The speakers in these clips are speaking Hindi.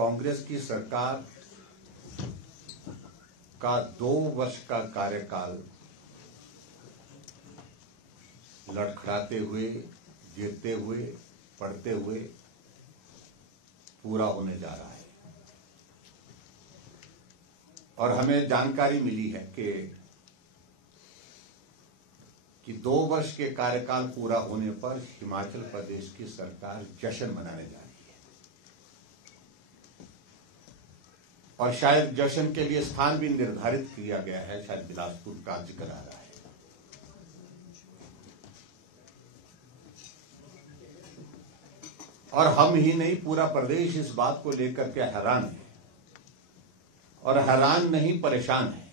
कांग्रेस की सरकार का 2 वर्ष का कार्यकाल लड़खड़ाते हुए, गिरते हुए, पड़ते हुए पूरा होने जा रहा है। और हमें जानकारी मिली है कि 2 वर्ष के कार्यकाल पूरा होने पर हिमाचल प्रदेश की सरकार जश्न मनाने जा रही है। और शायद जश्न के लिए स्थान भी निर्धारित किया गया है, शायद बिलासपुर का जिक्र आ रहा है। और हम ही नहीं, पूरा प्रदेश इस बात को लेकर के हैरान है, और हैरान नहीं परेशान है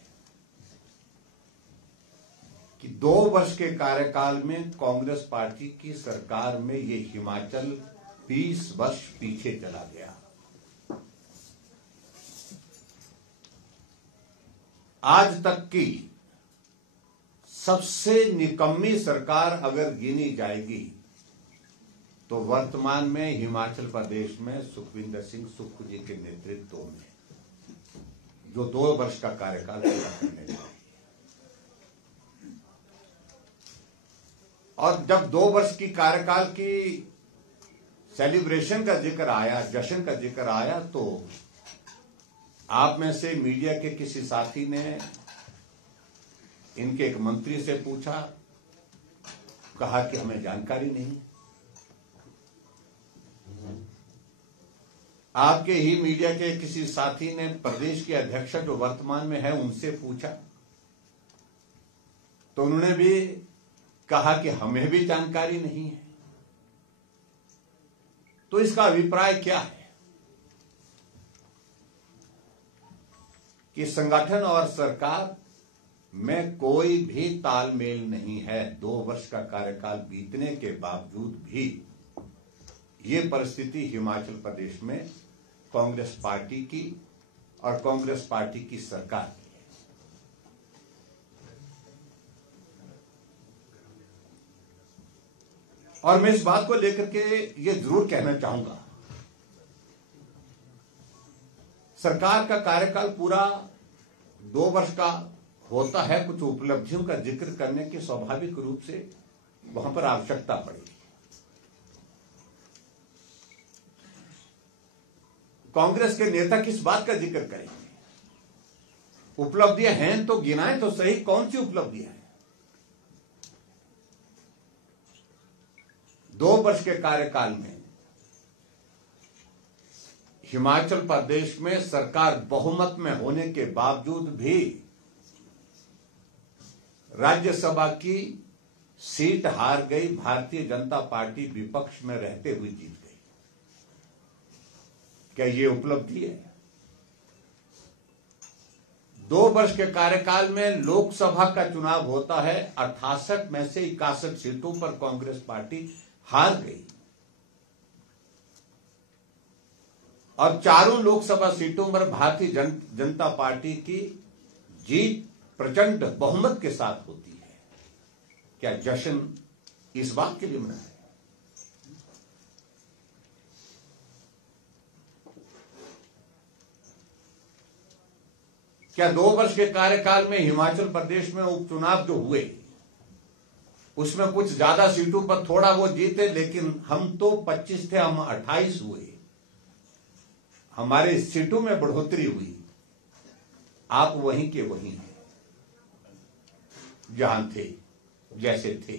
कि 2 वर्ष के कार्यकाल में कांग्रेस पार्टी की सरकार में ये हिमाचल 20 वर्ष पीछे चला गया। आज तक की सबसे निकम्मी सरकार अगर गिनी जाएगी तो वर्तमान में हिमाचल प्रदेश में सुखविंदर सिंह सुक्खू जी के नेतृत्व में जो 2 वर्ष का कार्यकाल पूरा करने जा रही है। और जब 2 वर्ष की कार्यकाल की सेलिब्रेशन का जिक्र आया, जश्न का जिक्र आया, तो आप में से मीडिया के किसी साथी ने इनके एक मंत्री से पूछा, कहा कि हमें जानकारी नहीं। आपके ही मीडिया के किसी साथी ने प्रदेश के अध्यक्ष जो वर्तमान में है उनसे पूछा, तो उन्होंने भी कहा कि हमें भी जानकारी नहीं है। तो इसका अभिप्राय क्या है कि संगठन और सरकार में कोई भी तालमेल नहीं है। 2 वर्ष का कार्यकाल बीतने के बावजूद भी ये परिस्थिति हिमाचल प्रदेश में कांग्रेस पार्टी की और कांग्रेस पार्टी की सरकार की है। और मैं इस बात को लेकर के ये जरूर कहना चाहूंगा, सरकार का कार्यकाल पूरा 2 वर्ष का होता है, कुछ उपलब्धियों का जिक्र करने की स्वाभाविक रूप से वहां पर आवश्यकता पड़ेगी। कांग्रेस के नेता किस बात का जिक्र करेंगे? उपलब्धियां हैं तो गिनाएं तो सही, कौन सी उपलब्धियां हैं? 2 वर्ष के कार्यकाल में हिमाचल प्रदेश में सरकार बहुमत में होने के बावजूद भी राज्यसभा की सीट हार गई। भारतीय जनता पार्टी विपक्ष में रहते हुए जीत गई। क्या ये उपलब्धि है? 2 वर्ष के कार्यकाल में लोकसभा का चुनाव होता है, 68 में से 61 सीटों पर कांग्रेस पार्टी हार गई और 4 लोकसभा सीटों पर भारतीय जनता पार्टी की जीत प्रचंड बहुमत के साथ होती है। क्या जश्न इस बात के लिए मनाया? क्या 2 वर्ष के कार्यकाल में हिमाचल प्रदेश में उपचुनाव जो हुए उसमें कुछ ज्यादा सीटों पर थोड़ा वो जीते, लेकिन हम तो 25 थे, हम 28 हुए, हमारे सीटों में बढ़ोतरी हुई। आप वहीं के वहीं हैं जहां थे, जैसे थे।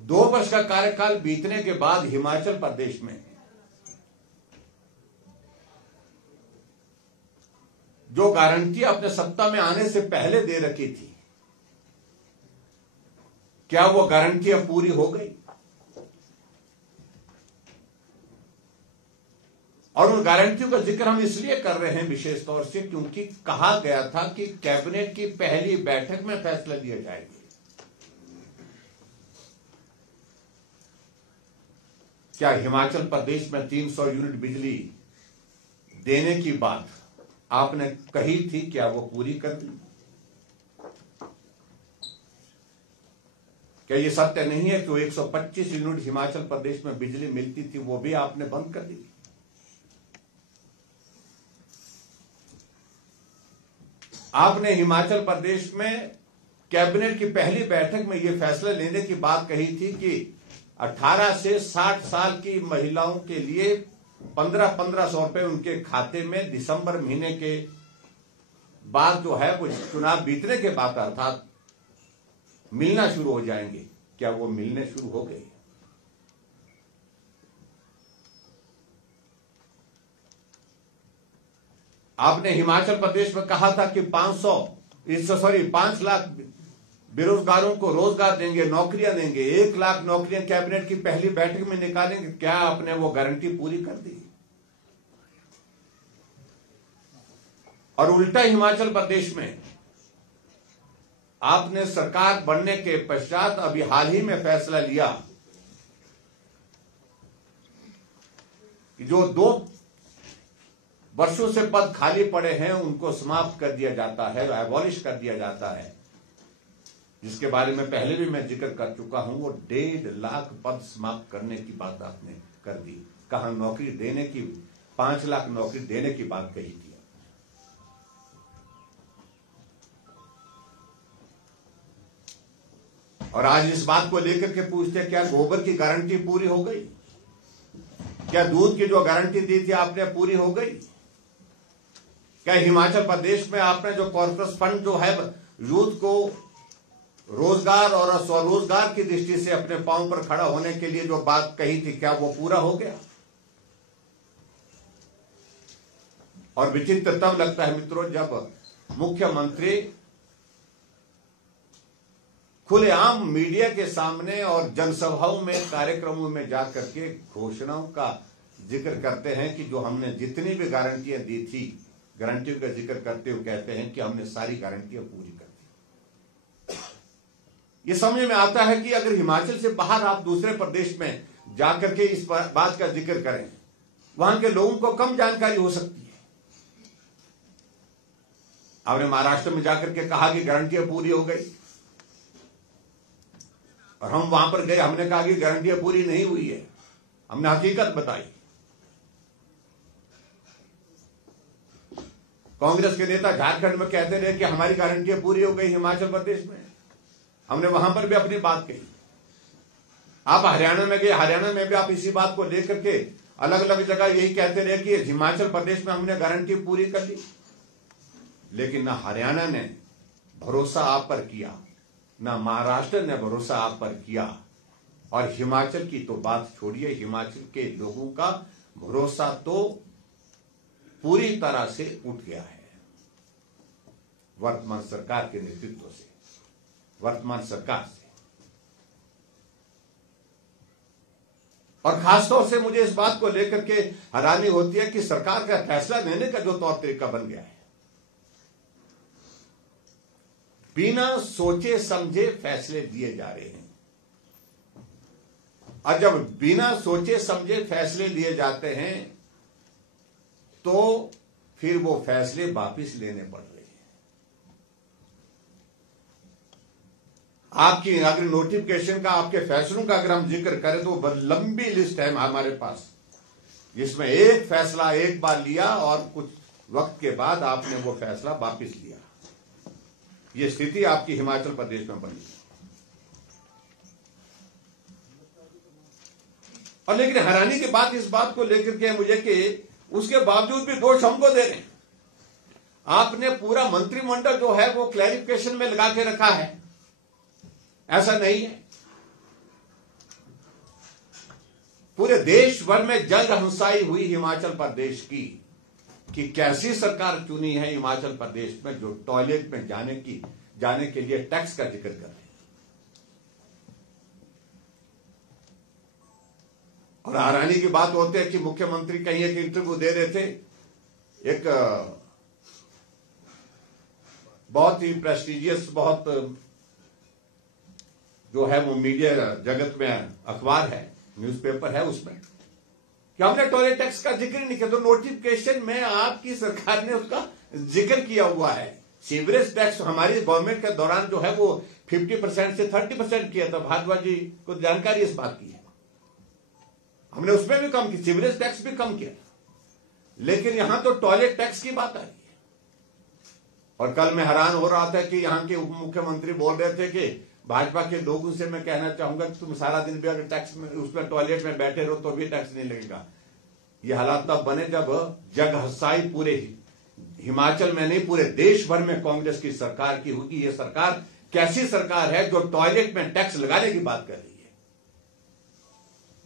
दो वर्ष का कार्यकाल बीतने के बाद हिमाचल प्रदेश में जो गारंटी अपने सत्ता में आने से पहले दे रखी थी, क्या वो गारंटी अब पूरी हो गई? और उन गारंटियों का जिक्र हम इसलिए कर रहे हैं विशेष तौर से क्योंकि कहा गया था कि कैबिनेट की पहली बैठक में फैसला लिया जाएगा। क्या हिमाचल प्रदेश में 300 यूनिट बिजली देने की बात आपने कही थी, क्या वो पूरी कर दी? क्या क्या ये सत्य नहीं है कि 125 यूनिट हिमाचल प्रदेश में बिजली मिलती थी, वो भी आपने बंद कर दी? आपने हिमाचल प्रदेश में कैबिनेट की पहली बैठक में यह फैसला लेने की बात कही थी कि 18 से 60 साल की महिलाओं के लिए 1500 रुपए उनके खाते में दिसंबर महीने के बाद जो है वो चुनाव बीतने के बाद अर्थात मिलना शुरू हो जाएंगे। क्या वो मिलने शुरू हो गए? आपने हिमाचल प्रदेश में कहा था कि 5 लाख बेरोजगारों को रोजगार देंगे, नौकरियां देंगे, 1 लाख नौकरियां कैबिनेट की पहली बैठक में निकालेंगे। क्या आपने वो गारंटी पूरी कर दी? और उल्टा हिमाचल प्रदेश में आपने सरकार बनने के पश्चात अभी हाल ही में फैसला लिया कि जो 2 वर्षों से पद खाली पड़े हैं उनको समाप्त कर दिया जाता है, एबॉलिश कर दिया जाता है, जिसके बारे में पहले भी मैं जिक्र कर चुका हूं। वो 1.5 लाख पद समाप्त करने की बात आपने कर दी। कहां नौकरी देने की, 5 लाख नौकरी देने की बात कही थी। और आज इस बात को लेकर के पूछते हैं क्या गोबर की गारंटी पूरी हो गई? क्या दूध की जो गारंटी दी थी आपने पूरी हो गई? क्या हिमाचल प्रदेश में आपने जो कॉर्पस फंड जो है यूथ को रोजगार और स्वरोजगार की दृष्टि से अपने पांव पर खड़ा होने के लिए जो बात कही थी, क्या वो पूरा हो गया? और विचित्र तब लगता है मित्रों जब मुख्यमंत्री खुलेआम मीडिया के सामने और जनसभाओं में, कार्यक्रमों में जाकर के घोषणाओं का जिक्र करते हैं कि जो हमने जितनी भी गारंटियां दी थी, गारंटियों का जिक्र करते हुए कहते हैं कि हमने सारी गारंटियां पूरी कर दी। ये समझ में आता है कि अगर हिमाचल से बाहर आप दूसरे प्रदेश में जाकर के इस बात का जिक्र करें, वहां के लोगों को कम जानकारी हो सकती है। आपने महाराष्ट्र में जाकर के कहा कि गारंटियां पूरी हो गई, और हम वहां पर गए, हमने कहा कि गारंटियां पूरी नहीं हुई है, हमने हकीकत बताई। कांग्रेस के नेता झारखंड में कहते रहे कि हमारी गारंटियां पूरी हो गई हिमाचल प्रदेश में, हमने वहां पर भी अपनी बात कही। आप हरियाणा में गए, हरियाणा में भी आप इसी बात को लेकर के अलग अलग जगह यही कहते रहे कि हिमाचल प्रदेश में हमने गारंटी पूरी कर ली। लेकिन ना हरियाणा ने भरोसा आप पर किया, ना महाराष्ट्र ने भरोसा आप पर किया, और हिमाचल की तो बात छोड़िए, हिमाचल के लोगों का भरोसा तो पूरी तरह से उठ गया है वर्तमान सरकार के नेतृत्व से, वर्तमान सरकार से। और खासतौर से मुझे इस बात को लेकर के हैरानी होती है कि सरकार का फैसला लेने का जो तौर तरीका बन गया है, बिना सोचे समझे फैसले दिए जा रहे हैं। और जब बिना सोचे समझे फैसले लिए जाते हैं तो फिर वो फैसले वापिस लेने पड़ रहे हैं। आपकी अगर नोटिफिकेशन का, आपके फैसलों का अगर हम जिक्र करें तो लंबी लिस्ट है हमारे पास, जिसमें एक फैसला एक बार लिया और कुछ वक्त के बाद आपने वो फैसला वापिस लिया। ये स्थिति आपकी हिमाचल प्रदेश में बनी। और लेकिन हैरानी की बात इस बात को लेकर के मुझे कि उसके बावजूद भी दोष हमको दे रहे हैं। आपने पूरा मंत्रिमंडल जो है वो क्लैरिफिकेशन में लगा के रखा है, ऐसा नहीं है। पूरे देश भर में जल हंसाई हुई हिमाचल प्रदेश की कि कैसी सरकार चुनी है हिमाचल प्रदेश में जो टॉयलेट में जाने के लिए टैक्स का जिक्र कर रहे हैं। और हैरानी की बात होती है कि मुख्यमंत्री कहीं एक इंटरव्यू दे रहे थे, एक बहुत ही प्रेस्टिजियस, बहुत जो है वो मीडिया जगत में अखबार है, न्यूज़पेपर है, उसमें कि हमने टॉयलेट टैक्स का जिक्र नहीं किया। तो नोटिफिकेशन में आपकी सरकार ने उसका जिक्र किया हुआ है, सीवरेज टैक्स हमारी गवर्नमेंट के दौरान जो है वो 50% से 30% किया था। भारद्वाज जी को जानकारी इस बात की है। हमने उसमें भी कम की, सीवरेज टैक्स भी कम किया। लेकिन यहां तो टॉयलेट टैक्स की बात आ रही है। और कल मैं हैरान हो रहा था कि यहां के उप मुख्यमंत्री बोल रहे थे कि भाजपा के लोगों से मैं कहना चाहूंगा कि तुम सारा दिन भी अगर टैक्स में उसमें टॉयलेट में बैठे रहो तो भी टैक्स नहीं लगेगा। ये हालात तब बने जब जग हसाई पूरे हिमाचल में नहीं पूरे देश भर में कांग्रेस की सरकार की होगी। ये सरकार कैसी सरकार है जो टॉयलेट में टैक्स लगाने की बात कर रही है।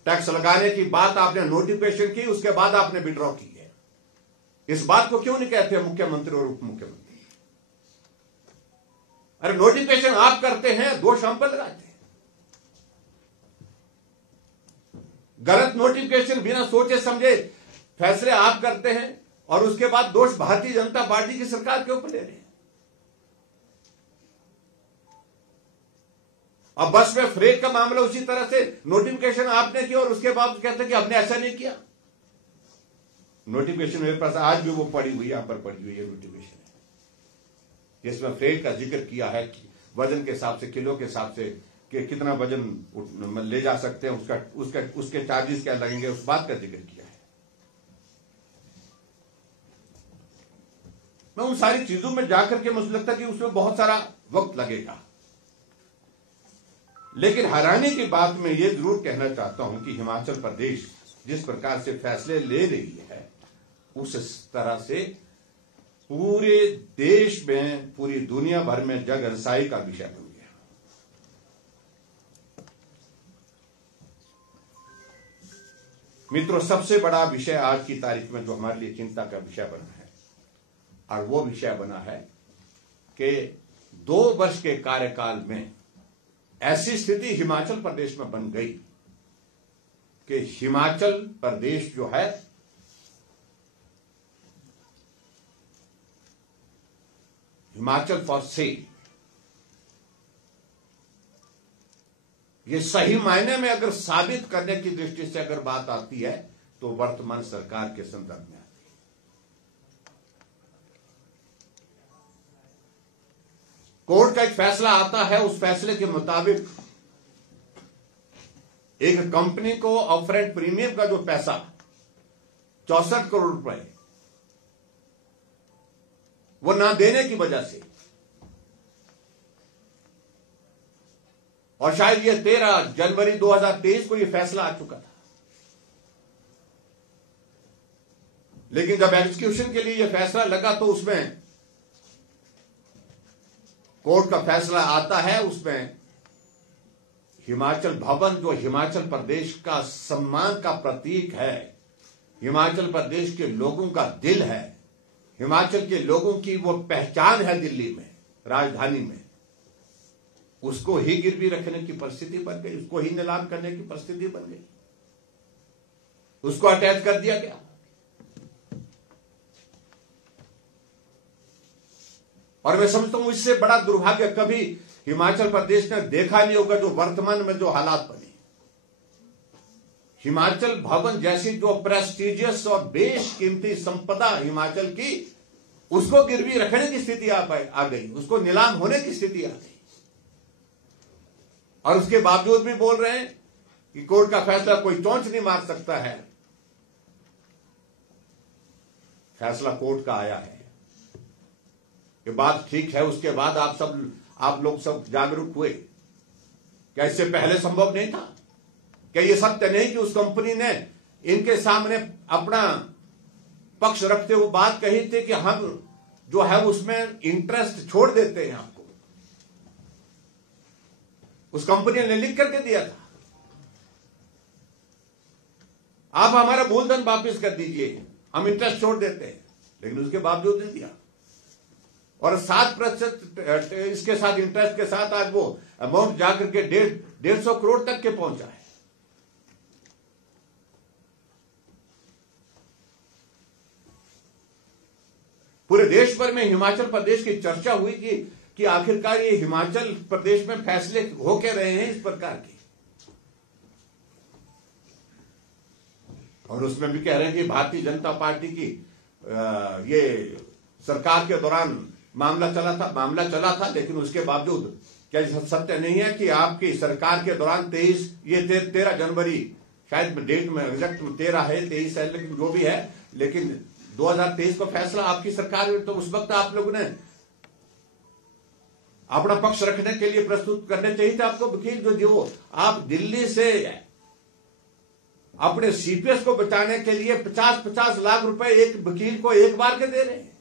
टैक्स लगाने की बात आपने नोटिफिकेशन की, उसके बाद आपने विड्रॉ की है। इस बात को क्यों नहीं कहते मुख्यमंत्री और उप मुख्यमंत्री? अरे नोटिफिकेशन आप करते हैं, दोष हम पर लगाते हैं। गलत नोटिफिकेशन बिना सोचे समझे फैसले आप करते हैं और उसके बाद दोष भारतीय जनता पार्टी की सरकार के ऊपर ले रहे हैं। अब बस में फ्रेक का मामला उसी तरह से नोटिफिकेशन आपने किया और उसके बाद कहते हैं कि हमने ऐसा नहीं किया। नोटिफिकेशन मेरे पास आज भी वो पड़ी हुई, यहां पर पड़ी हुई है नोटिफिकेशन, जिसमें फ्रेक का जिक्र किया है कि वजन के हिसाब से, किलो के हिसाब से कि कितना वजन ले जा सकते हैं, उसके चार्जेस क्या लगेंगे, उस बात का जिक्र किया है। मैं उन सारी चीजों में जाकर के मुझे लगता है कि उसमें बहुत सारा वक्त लगेगा। लेकिन हैरानी की बात मैं ये जरूर कहना चाहता हूं कि हिमाचल प्रदेश जिस प्रकार से फैसले ले रही है, उस तरह से पूरे देश में, पूरी दुनिया भर में जग हंसाई का विषय बन गया। मित्रों, सबसे बड़ा विषय आज की तारीख में जो हमारे लिए चिंता का विषय बना है, और वो विषय बना है कि 2 वर्ष के कार्यकाल में ऐसी स्थिति हिमाचल प्रदेश में बन गई कि हिमाचल प्रदेश जो है हिमाचल फॉर सेल, ये सही मायने में अगर साबित करने की दृष्टि से अगर बात आती है तो वर्तमान सरकार के संदर्भ में आती है। कोर्ट का एक फैसला आता है, उस फैसले के मुताबिक एक कंपनी को अपफ्रंट प्रीमियम का जो पैसा 64 करोड़ रुपए वो ना देने की वजह से, और शायद ये 13 जनवरी 2023 को ये फैसला आ चुका था, लेकिन जब एग्जीक्यूशन के लिए ये फैसला लगा तो उसमें कोर्ट का फैसला आता है, उसमें हिमाचल भवन जो हिमाचल प्रदेश का सम्मान का प्रतीक है, हिमाचल प्रदेश के लोगों का दिल है, हिमाचल के लोगों की वो पहचान है दिल्ली में, राजधानी में, उसको ही गिरवी रखने की परिस्थिति बन गई, उसको ही नीलाम करने की परिस्थिति बन गई, उसको अटैच कर दिया गया। और मैं समझता हूं इससे बड़ा दुर्भाग्य कभी हिमाचल प्रदेश ने देखा नहीं होगा, जो वर्तमान में जो हालात बने। हिमाचल भवन जैसी जो प्रेस्टिजियस और बेशकीमती संपदा हिमाचल की, उसको गिरवी रखने की स्थिति आ गई, उसको नीलाम होने की स्थिति आ गई, और उसके बावजूद भी बोल रहे हैं कि कोर्ट का फैसला कोई चोंच नहीं मार सकता है। फैसला कोर्ट का आया है, ये बात ठीक है। उसके बाद आप लोग सब जागरूक हुए। क्या इससे पहले संभव नहीं था? क्या ये सत्य नहीं कि उस कंपनी ने इनके सामने अपना पक्ष रखते हुए बात कही थी कि हम जो है उसमें इंटरेस्ट छोड़ देते हैं आपको? उस कंपनी ने लिख करके दिया था, आप हमारा मूलधन वापस कर दीजिए, हम इंटरेस्ट छोड़ देते हैं, लेकिन उसके बावजूद नहीं दिया। और 7% इसके साथ इंटरेस्ट के साथ आज वो अमाउंट जाकर के 150 करोड़ तक के पहुंचा है। पूरे देश भर में हिमाचल प्रदेश की चर्चा हुई कि आखिरकार ये हिमाचल प्रदेश में फैसले हो के रहे हैं इस प्रकार के, और उसमें भी कह रहे हैं कि भारतीय जनता पार्टी की ये सरकार के दौरान मामला चला था, लेकिन उसके बावजूद क्या सत्य नहीं है कि आपकी सरकार के दौरान 13 जनवरी, शायद डेट में एग्जैक्ट 13 है 23 है, लेकिन जो भी है, लेकिन 2023 को फैसला आपकी सरकार में, तो उस वक्त आप लोगों ने अपना पक्ष रखने के लिए प्रस्तुत करने चाहिए थे आपको वकील। जो आप दिल्ली से अपने सीपीएस को बचाने के लिए 50-50 लाख रुपए एक वकील को एक बार के दे रहे हैं।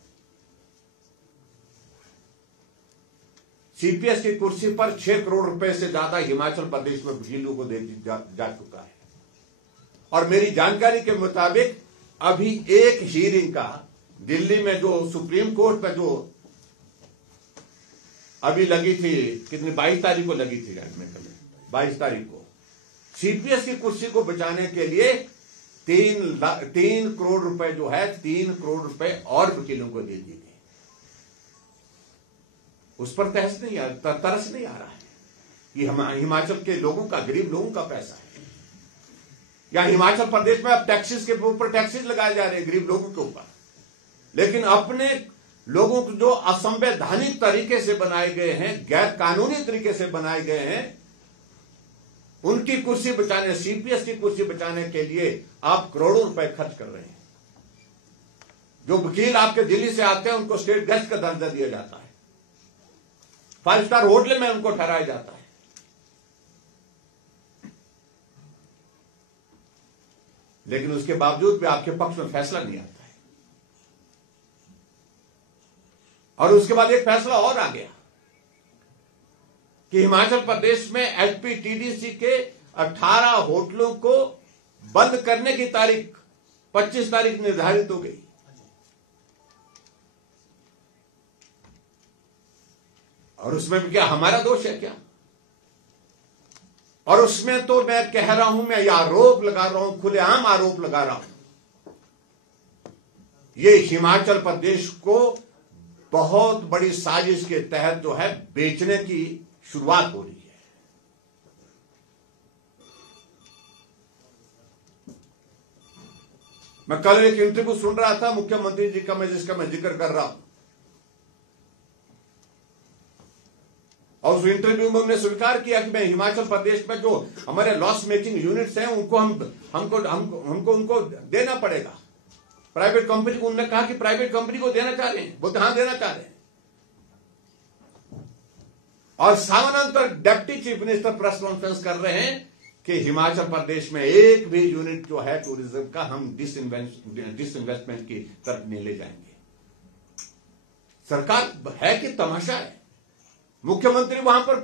सीपीएस की कुर्सी पर 6 करोड़ रुपए से ज्यादा हिमाचल प्रदेश में वकीलों को दे जा चुका है। और मेरी जानकारी के मुताबिक अभी एक हीयरिंग का दिल्ली में जो सुप्रीम कोर्ट में जो अभी लगी थी, कितनी 22 तारीख को लगी थी, 22 तारीख को, सीपीएस की कुर्सी को बचाने के लिए 3 करोड़ रुपए जो है, 3 करोड़ रुपए और वकीलों को दे दिए गए। उस पर तरस नहीं आ रहा है कि हम हिमाचल के लोगों का, गरीब लोगों का पैसा है। या हिमाचल प्रदेश में अब टैक्सेस के ऊपर टैक्सेस लगाए जा रहे हैं गरीब लोगों के ऊपर, लेकिन अपने लोगों को जो असंवैधानिक तरीके से बनाए गए हैं, गैर कानूनी तरीके से बनाए गए हैं, उनकी कुर्सी बचाने, सीपीएस की कुर्सी बचाने के लिए आप करोड़ों रुपए खर्च कर रहे हैं। जो वकील आपके दिल्ली से आते हैं उनको स्टेट गेस्ट का दर्जा दिया जाता है, 5 स्टार होटल में उनको ठहराया जाता है। लेकिन उसके बावजूद भी आपके पक्ष में फैसला नहीं आता है। और उसके बाद एक फैसला और आ गया कि हिमाचल प्रदेश में एचपीटीडीसी के 18 होटलों को बंद करने की तारीख 25 तारीख निर्धारित हो गई। और उसमें भी क्या हमारा दोष है क्या? और उसमें तो मैं कह रहा हूं, मैं ये आरोप लगा रहा हूं, खुलेआम आरोप लगा रहा हूं, ये हिमाचल प्रदेश को बहुत बड़ी साजिश के तहत जो है बेचने की शुरुआत हो रही है। मैं कल एक इंटरव्यू सुन रहा था मुख्यमंत्री जी का, जिसका मैं जिक्र कर रहा हूं, और उस इंटरव्यू में उन्होंने स्वीकार किया कि मैं हिमाचल प्रदेश में जो हमारे लॉस मेकिंग यूनिट्स हैं उनको हमको देना पड़ेगा प्राइवेट कंपनी को। उन्होंने कहा कि प्राइवेट कंपनी को देना चाह रहे हैं, बोलते हाँ देना चाह रहे हैं। और सामानांतर deputy chief minister press conference कर रहे हैं कि हिमाचल प्रदेश में एक भी यूनिट जो है टूरिज्म का हम डिसइन्वेस्टमेंट की तरफ नहीं ले जाएंगे। सरकार है कि तमाशा है? मुख्यमंत्री वहां पर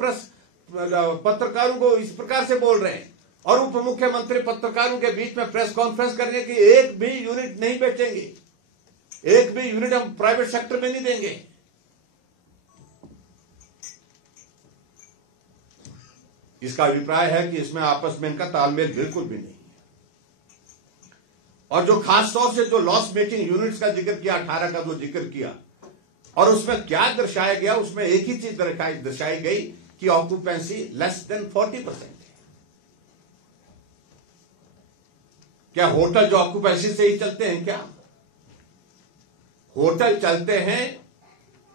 पत्रकारों को इस प्रकार से बोल रहे हैं, और उप मुख्यमंत्री पत्रकारों के बीच में प्रेस कॉन्फ्रेंस करने की एक भी यूनिट नहीं बेचेंगे, एक भी यूनिट हम प्राइवेट सेक्टर में नहीं देंगे। इसका अभिप्राय है कि इसमें आपस में इनका तालमेल बिल्कुल भी नहीं है। और जो खास तौर से जो लॉस मेकिंग यूनिट्स का जिक्र किया, 18 का जो जिक्र किया, और उसमें क्या दर्शाया गया, उसमें एक ही चीज दर्शाई गई कि ऑक्यूपेंसी लेस देन 40% है। क्या होटल जो ऑक्यूपेंसी से ही चलते हैं क्या? होटल चलते हैं,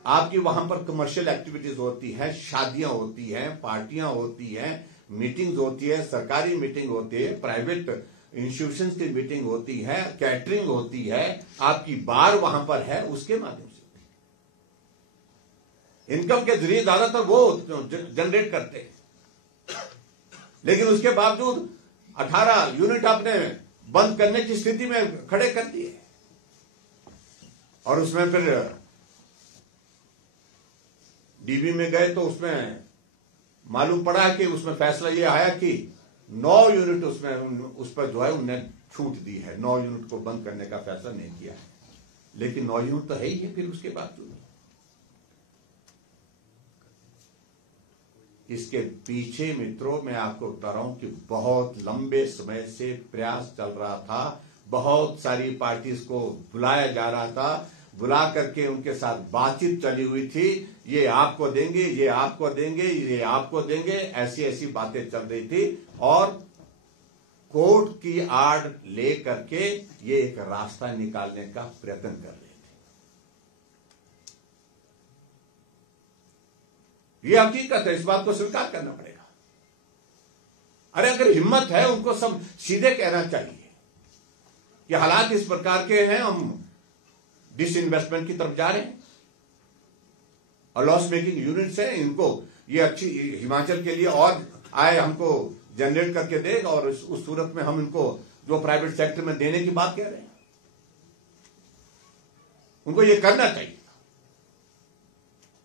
आपकी वहां पर कमर्शियल एक्टिविटीज होती है, शादियां होती हैं, पार्टियां होती हैं, मीटिंग्स होती है, सरकारी मीटिंग होती है, प्राइवेट इंस्टीट्यूशंस की मीटिंग होती है, कैटरिंग होती है, आपकी बार वहां पर है, उसके माध्यम से इनकम के जरिए ज्यादातर वो जनरेट करते हैं। लेकिन उसके बावजूद 18 यूनिट आपने बंद करने की स्थिति में खड़े कर दिए, और उसमें फिर डीबी में गए तो उसमें मालूम पड़ा कि उसमें फैसला ये आया कि 9 यूनिट उसमें उस पर जो है उन्होंने छूट दी है, 9 यूनिट को बंद करने का फैसला नहीं किया है। लेकिन 9 यूनिट तो है ही है। फिर उसके बावजूद इसके पीछे मित्रों मैं आपको बता रहा हूं कि बहुत लंबे समय से प्रयास चल रहा था, बहुत सारी पार्टीज को बुलाया जा रहा था, बुला करके उनके साथ बातचीत चली हुई थी, ये आपको देंगे, ये आपको देंगे, ये आपको देंगे, ऐसी ऐसी बातें चल रही थी, और कोर्ट की आड़ ले करके ये एक रास्ता निकालने का प्रयत्न कर रहे थे। ये हकीकत है, इस बात को स्वीकार करना पड़ेगा। अरे अगर हिम्मत है उनको सब सीधे कहना चाहिए कि हालात इस प्रकार के हैं, हम डिसइन्वेस्टमेंट की तरफ जा रहे हैं और लॉस मेकिंग यूनिट्स हैं, इनको ये अच्छी हिमाचल के लिए और आय हमको जनरेट करके देगा और उस सूरत में हम इनको जो प्राइवेट सेक्टर में देने की बात कह रहे हैं, उनको ये करना चाहिए।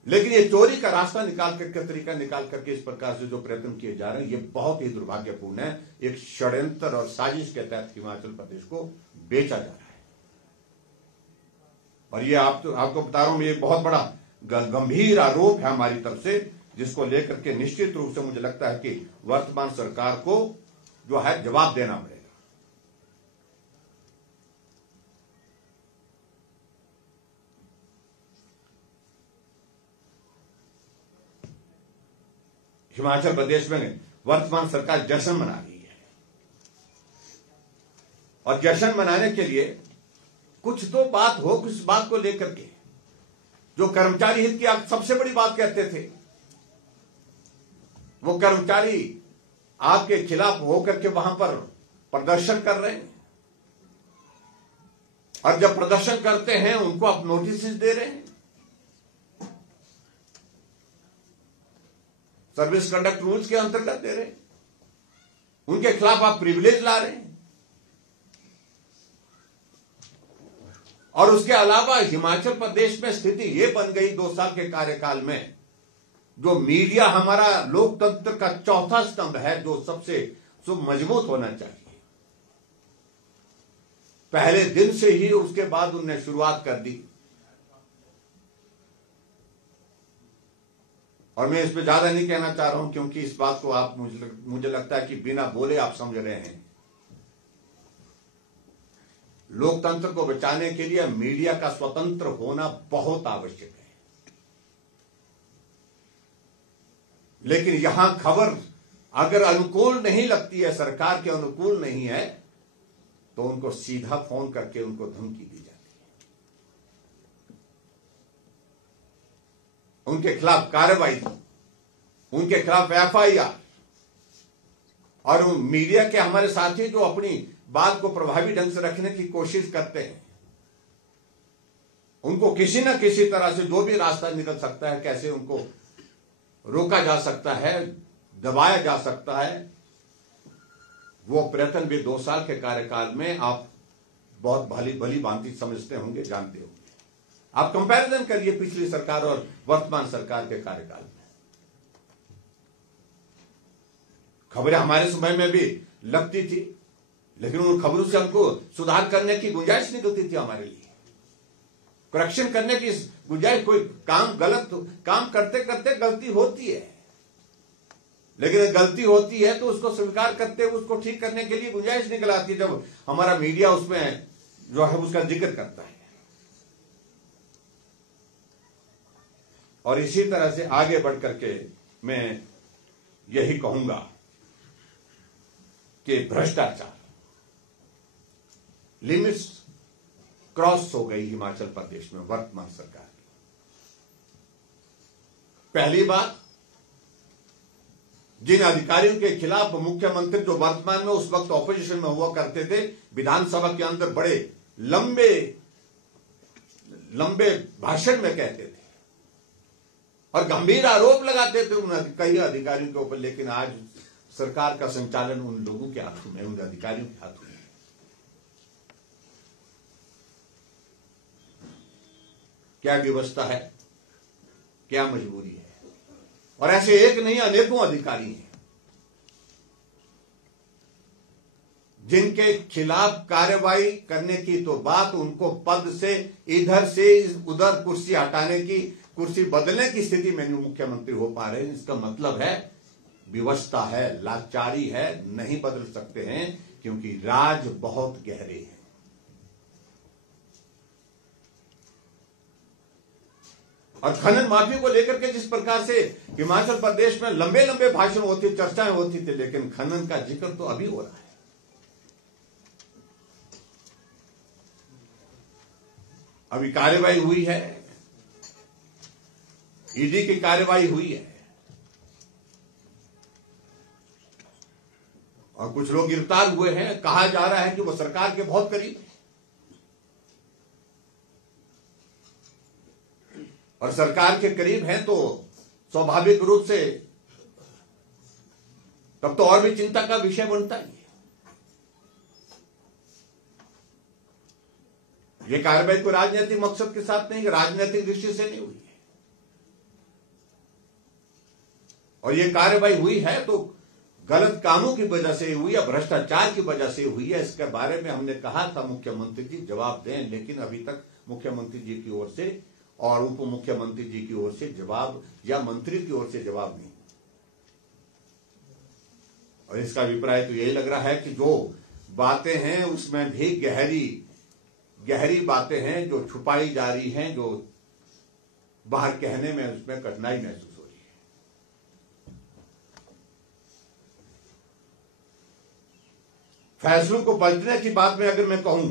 लेकिन ये चोरी का रास्ता निकाल करके, तरीका निकाल करके इस प्रकार से जो प्रयत्न किए जा रहे हैं, ये बहुत ही दुर्भाग्यपूर्ण है। एक षड्यंत्र और साजिश के तहत हिमाचल प्रदेश को बेचा जा रहा है। और ये आपको बता रहा हूं, ये बहुत बड़ा गंभीर आरोप है हमारी तरफ से, जिसको लेकर के निश्चित रूप से मुझे लगता है कि वर्तमान सरकार को जो है जवाब देना पड़ेगा। हिमाचल प्रदेश में वर्तमान सरकार जश्न मना रही है और जश्न मनाने के लिए कुछ तो बात हो, किस बात को लेकर के जो कर्मचारी हित की आप सबसे बड़ी बात कहते थे, वो कर्मचारी आपके खिलाफ होकर के वहां पर प्रदर्शन कर रहे हैं और जब प्रदर्शन करते हैं उनको आप नोटिस दे रहे हैं, सर्विस कंडक्ट रूल्स के अंतर्गत दे रहे हैं, उनके खिलाफ आप प्रिविलेज ला रहे हैं। और उसके अलावा हिमाचल प्रदेश में स्थिति यह बन गई 2 साल के कार्यकाल में, जो मीडिया हमारा लोकतंत्र का चौथा स्तंभ है, जो सबसे मजबूत होना चाहिए, पहले दिन से ही उसके बाद उनने शुरुआत कर दी। और मैं इस पे ज्यादा नहीं कहना चाह रहा हूं, क्योंकि इस बात को आप मुझे लगता है कि बिना बोले आप समझ रहे हैं। लोकतंत्र को बचाने के लिए मीडिया का स्वतंत्र होना बहुत आवश्यक है। लेकिन यहां खबर अगर अनुकूल नहीं लगती है, सरकार के अनुकूल नहीं है, तो उनको सीधा फोन करके उनको धमकी दी जाती है, उनके खिलाफ कार्रवाई, उनके खिलाफ FIR। और मीडिया के हमारे साथी जो अपनी बात को प्रभावी ढंग से रखने की कोशिश करते हैं, उनको किसी न किसी तरह से जो भी रास्ता निकल सकता है, कैसे उनको रोका जा सकता है, दबाया जा सकता है, वो प्रयत्न भी 2 साल के कार्यकाल में आप बहुत भली भांति समझते होंगे, जानते होंगे। आप कंपैरिजन करिए पिछली सरकार और वर्तमान सरकार के कार्यकाल में। खबरें हमारे समय में भी लगती थी, लेकिन उन खबरों से हमको सुधार करने की गुंजाइश निकलती थी, हमारे लिए करेक्शन करने की गुंजाइश। कोई काम गलत काम करते करते गलती होती है, लेकिन गलती होती है तो उसको स्वीकार करते हुए उसको ठीक करने के लिए गुंजाइश निकल आती है, जब हमारा मीडिया उसमें जो है उसका जिक्र करता है। और इसी तरह से आगे बढ़ करके मैं यही कहूंगा कि भ्रष्टाचार लिमिट्स क्रॉस हो गई हिमाचल प्रदेश में वर्तमान सरकार की। पहली बात, जिन अधिकारियों के खिलाफ मुख्यमंत्री जो वर्तमान में उस वक्त ऑपोजिशन में हुआ करते थे, विधानसभा के अंदर बड़े लंबे भाषण में कहते थे और गंभीर आरोप लगाते थे उन कई अधिकारियों के ऊपर, लेकिन आज सरकार का संचालन उन लोगों के हाथों में, उन अधिकारियों के हाथों में। क्या व्यवस्था है, क्या मजबूरी है। और ऐसे एक नहीं अनेकों अधिकारी हैं जिनके खिलाफ कार्रवाई करने की तो बात, उनको पद से इधर से उधर कुर्सी हटाने की, कुर्सी बदलने की स्थिति में नहीं मुख्यमंत्री हो पा रहे हैं। इसका मतलब है व्यवस्था है, लाचारी है, नहीं बदल सकते हैं, क्योंकि राज बहुत गहरे हैं। और खनन माफी को लेकर के जिस प्रकार से हिमाचल प्रदेश में लंबे लंबे भाषण होते, चर्चाएं होती थी, लेकिन खनन का जिक्र तो अभी हो रहा है। अभी कार्रवाई हुई है, ईडी की कार्रवाई हुई है, और कुछ लोग गिरफ्तार हुए हैं। कहा जा रहा है कि वो सरकार के बहुत करीब है, और सरकार के करीब हैं तो स्वाभाविक रूप से तब तो और भी चिंता का विषय बनता है। ये कार्रवाई को राजनीतिक मकसद के साथ नहीं, राजनीतिक दृष्टि से नहीं हुई है, और ये कार्रवाई हुई है तो गलत कामों की वजह से हुई है, भ्रष्टाचार की वजह से हुई है। इसके बारे में हमने कहा था मुख्यमंत्री जी जवाब दें, लेकिन अभी तक मुख्यमंत्री जी की ओर से और उप मुख्यमंत्री जी की ओर से जवाब या मंत्री की ओर से जवाब नहीं। और इसका अभिप्राय तो यही लग रहा है कि जो बातें हैं उसमें भी गहरी बातें हैं जो छुपाई जा रही हैं, जो बाहर कहने में उसमें कठिनाई महसूस हो रही है। फैसलों को पलटने की बात में अगर मैं कहूं,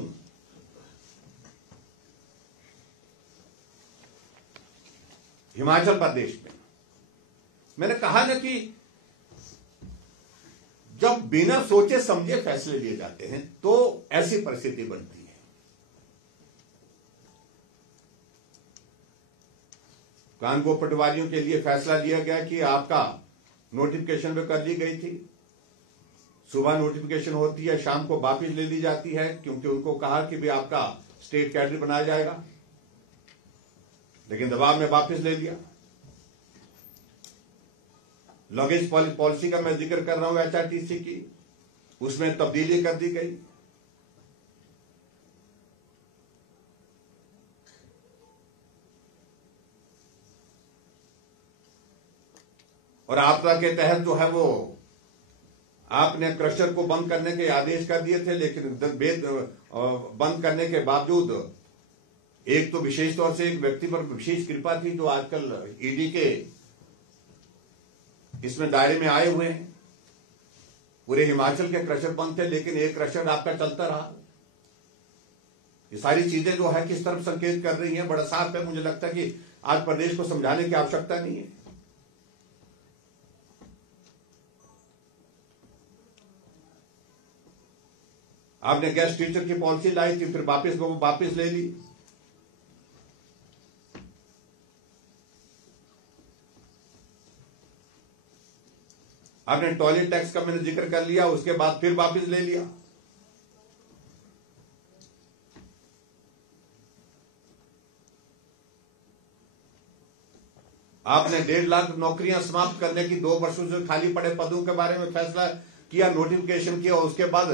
हिमाचल प्रदेश में मैंने कहा ना कि जब बिना सोचे समझे फैसले लिए जाते हैं तो ऐसी परिस्थिति बनती है। कानगो पटवारियों के लिए फैसला लिया गया कि आपका नोटिफिकेशन भी कर दी गई थी, सुबह नोटिफिकेशन होती है, शाम को वापस ले ली जाती है, क्योंकि उनको कहा कि भी आपका स्टेट कैडर बनाया जाएगा, लेकिन दबाव में वापस ले लिया। लगेज पॉलिसी का मैं जिक्र कर रहा हूं एचआरटीसी की, उसमें तब्दीली कर दी गई। और आपदा के तहत जो है वो आपने क्रशर को बंद करने के आदेश कर दिए थे, लेकिन बंद करने के बावजूद एक तो विशेष तौर से एक व्यक्ति पर विशेष कृपा थी जो आजकल ईडी के इसमें दायरे में आए हुए हैं। पूरे हिमाचल के क्रशर बंद थे, लेकिन एक क्रशर आपका चलता रहा। ये सारी चीजें जो है किस तरफ संकेत कर रही हैं बड़ा साफ है। मुझे लगता है कि आज प्रदेश को समझाने की आवश्यकता नहीं है। आपने गेस्ट टीचर की पॉलिसी लाई थी, फिर वापस ले ली। आपने टॉयलेट टैक्स का मैंने जिक्र कर लिया, उसके बाद फिर वापस ले लिया। आपने 1.5 लाख नौकरियां समाप्त करने की 2 वर्षों से खाली पड़े पदों के बारे में फैसला किया, नोटिफिकेशन किया। उसके बाद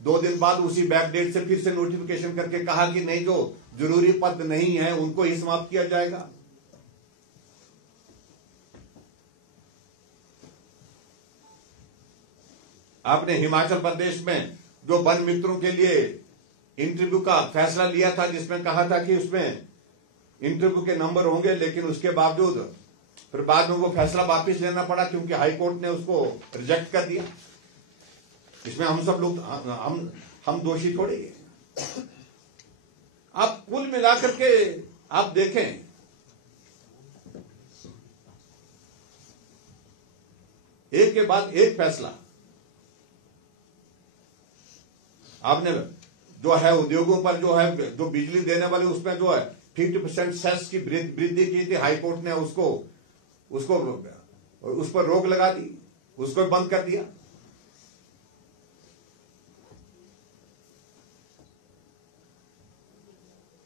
2 दिन बाद उसी बैक डेट से फिर से नोटिफिकेशन करके कहा कि नहीं, जो जरूरी पद नहीं है उनको ही समाप्त किया जाएगा। आपने हिमाचल प्रदेश में जो वन मित्रों के लिए इंटरव्यू का फैसला लिया था, जिसमें कहा था कि उसमें इंटरव्यू के नंबर होंगे, लेकिन उसके बावजूद फिर बाद में वो फैसला वापस लेना पड़ा क्योंकि हाई कोर्ट ने उसको रिजेक्ट कर दिया। इसमें हम सब लोग हम दोषी थोड़े हैं। आप कुल मिलाकर के आप देखें, एक के बाद एक फैसला। आपने जो है उद्योगों पर जो है जो बिजली देने वाले उसमें जो है 50% सेस की वृद्धि की थी, हाई कोर्ट ने उस पर रोक लगा दी, उसको बंद कर दिया।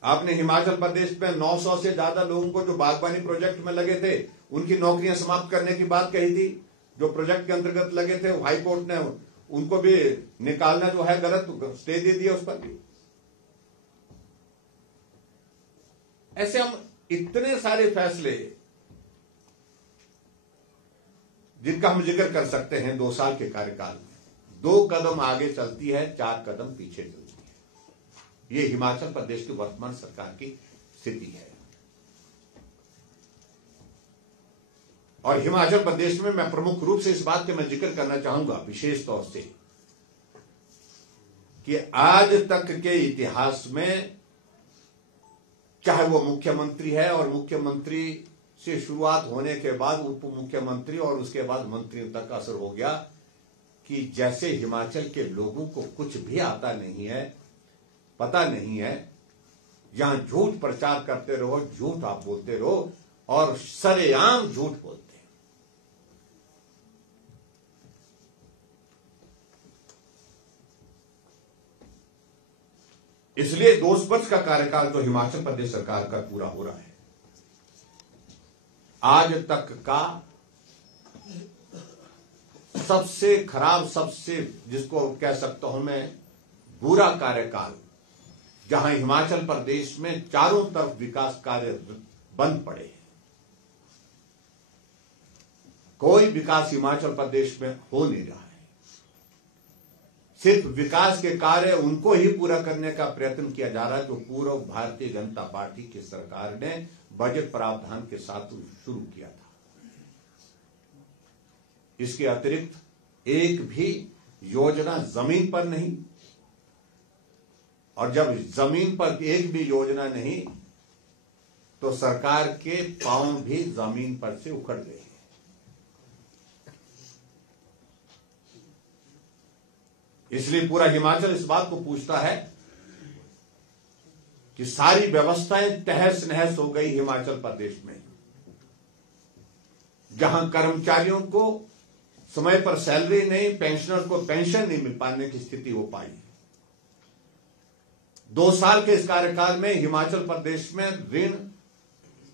आपने हिमाचल प्रदेश में 900 से ज्यादा लोगों को जो बागवानी प्रोजेक्ट में लगे थे उनकी नौकरियां समाप्त करने की बात कही थी। जो प्रोजेक्ट के अंतर्गत लगे थे हाई कोर्ट ने उनको भी निकालना जो है गलत स्टे दे दिया उस पर भी। ऐसे हम इतने सारे फैसले जिनका हम जिक्र कर सकते हैं 2 साल के कार्यकाल में। 2 कदम आगे चलती है, 4 कदम पीछे चलती है। ये हिमाचल प्रदेश की वर्तमान सरकार की स्थिति है। और हिमाचल प्रदेश में मैं प्रमुख रूप से इस बात का मैं जिक्र करना चाहूंगा विशेष तौर से कि आज तक के इतिहास में चाहे वो मुख्यमंत्री है और मुख्यमंत्री से शुरुआत होने के बाद उप मुख्यमंत्री और उसके बाद मंत्रियों तक असर हो गया कि जैसे हिमाचल के लोगों को कुछ भी आता नहीं है, पता नहीं है, यहां झूठ प्रचार करते रहो, झूठ आप बोलते रहो और सरेआम झूठ बोलते हैं। इसलिए 2 वर्ष का कार्यकाल तो हिमाचल प्रदेश सरकार का पूरा हो रहा है, आज तक का सबसे खराब, सबसे जिसको कह सकता हूं मैं बुरा कार्यकाल, जहां हिमाचल प्रदेश में चारों तरफ विकास कार्य बंद पड़े हैं। कोई विकास हिमाचल प्रदेश में हो नहीं रहा है। सिर्फ विकास के कार्य उनको ही पूरा करने का प्रयत्न किया जा रहा है जो पूर्व भारतीय जनता पार्टी की सरकार ने बजट प्रावधान के साथ शुरू किया था। इसके अतिरिक्त एक भी योजना जमीन पर नहीं, और जब जमीन पर एक भी योजना नहीं तो सरकार के पांव भी जमीन पर से उखड़ गए। इसलिए पूरा हिमाचल इस बात को पूछता है कि सारी व्यवस्थाएं तहस नहस हो गई हिमाचल प्रदेश में, जहां कर्मचारियों को समय पर सैलरी नहीं, पेंशनर को पेंशन नहीं मिल पाने की स्थिति हो पाई। 2 साल के इस कार्यकाल में हिमाचल प्रदेश में ऋण